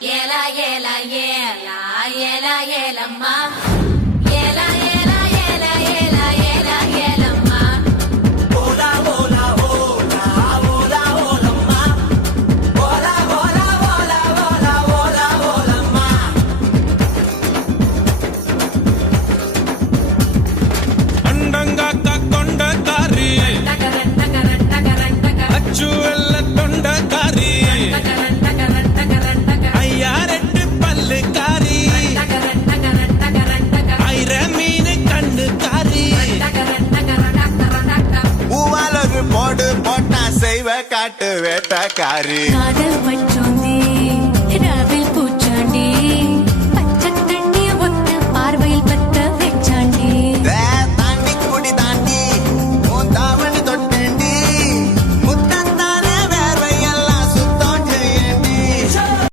ஏலா ஏலா ஏலா ஏலா ஏலம்மா ஏலா ஏலா ஏலா ஏலா ஏலா ஏலம்மா ஓலா ஓலா ஓலா ஓலா ஓலம்மா ஓலா ஓலா ஓலா ஓலா ஓலா ஓலம்மா அண்டங்காக்கா கொண்டக்காரி டகரன் டகரன் டகரன் டகரன் அச்சு வெள்ள தொண்டக்காரி டகரன் டகரன் டகரன் டகரன் ஐயா ரெண்டு பல்லுக்காரி டகரன் டகரன் டகரன் டகரன் ஐர மீன் கண்ணுக்காரி டகரன் டகரன் டகரன் டகரன் பூவால் ஒரு போடு போட்டா செய்வ காட்டு வேட்டக்காரி